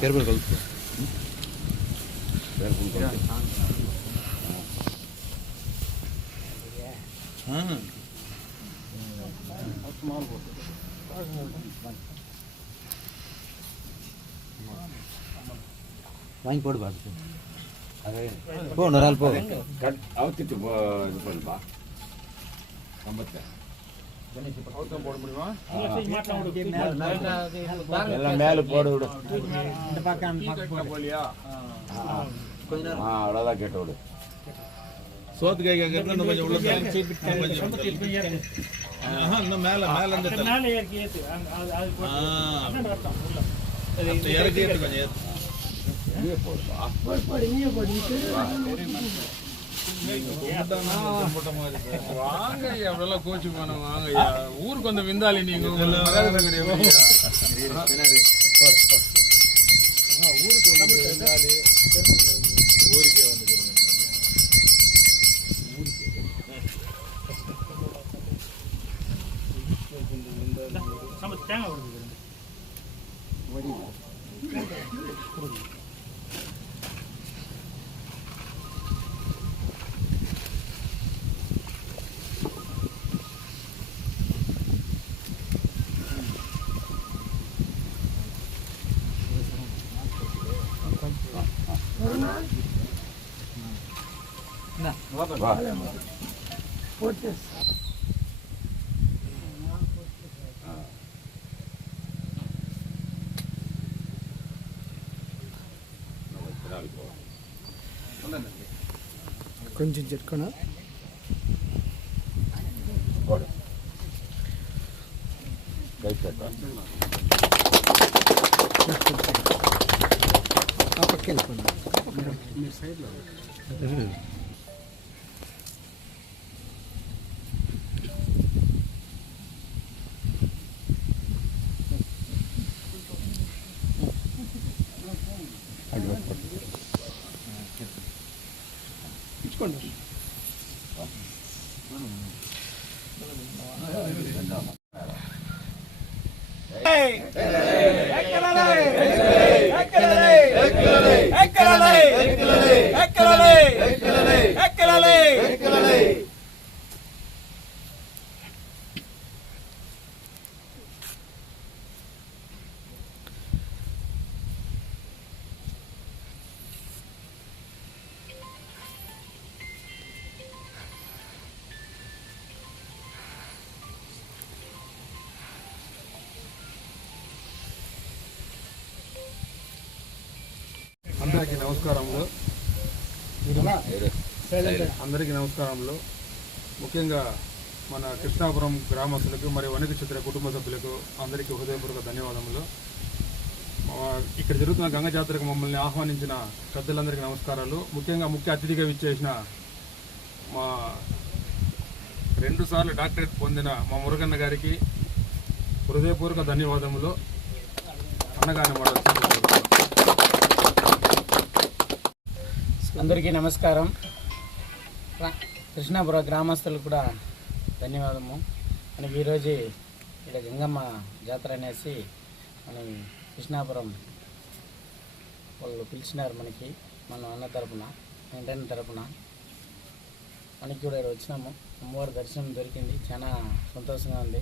Careful కలుపు வாங்கி போடு பார்த்து போ நாள் போ அவுத்திட்டு இது பண்ணுப்பா கம்பத்தை போட முடியுமா எல்லாம் மேல போட விடும் போலியா அவ்வளோதான் கேட்ட விடு சோத்து கை கேட்கறது இன்னும் கொஞ்சம் உள்ள இன்னும் மேல மேல இறக்கி ஏற்று கொஞ்சம் ஏற்று வாங்க அப்படியெல்லாம் கோச்சு போனோம் வாங்க ஊருக்கு வந்து விந்தாளி நீங்க ஊருக்கு வந்து விந்தாளி ஊருக்கே வந்து కొంచెం చెట్టుకున్నా పక్కకి వెళ్ళిపోండి మీరు సైడ్లో ఇచ్చుకోండి అందరికీ నమస్కారములు ముఖ్యంగా మన కృష్ణాపురం గ్రామస్తులకు మరియు వణిక చిత్ర కుటుంబ సభ్యులకు అందరికీ హృదయపూర్వక ధన్యవాదములు. ఇక్కడ జరుగుతున్న గంగ జాతరకు మమ్మల్ని ఆహ్వానించిన పెద్దలందరికీ నమస్కారాలు. ముఖ్యంగా ముఖ్య అతిథిగా విచ్చేసిన మా 2 సార్లు డాక్టరేట్ పొందిన మా మురుగన్న గారికి హృదయపూర్వక ధన్యవాదములు. అన్నగారి మాటలు అందరికీ నమస్కారం. కృష్ణాపురం గ్రామస్తులకు కూడా ధన్యవాదము. మనకి ఈరోజు ఇక్కడ గంగమ్మ జాతర అనేసి మన కృష్ణాపురం వాళ్ళు పిలిచినారు మనకి, మన అన్న తరపున, వెంటనే తరపున మనకి కూడా వచ్చినాము. అమ్మవారి దర్శనం దొరికింది, చాలా సంతోషంగా ఉంది.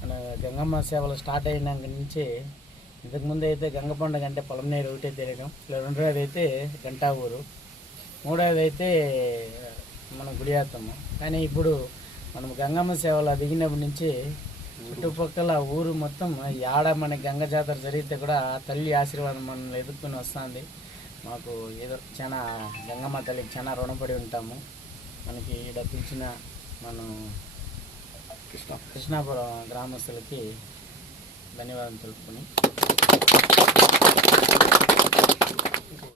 మన గంగమ్మ సేవలు స్టార్ట్ అయినాక నుంచి ఇంతకుముందు అయితే గంగ పండుగ అంటే పొలంనేరు ఒకటే తెలియడం, 2వది అయితే గంటా ఊరు, 3వది అయితే మనం గుడియాత్తము. కానీ ఇప్పుడు మనం గంగమ్మ సేవలు దిగినప్పటి నుంచి చుట్టుపక్కల ఊరు మొత్తం ఆడ మన గంగ జాతర జరిగితే కూడా తల్లి ఆశీర్వాదం మనల్ని ఎదుర్కొని వస్తుంది. మాకు ఏదో చాలా గంగమ్మ తల్లికి చాలా రుణపడి ఉంటాము. మనకి ఇక్కడ పిలిచిన మనం కృష్ణాపురం గ్రామస్తులకి ధన్యవాదాలు తెలుపుకొని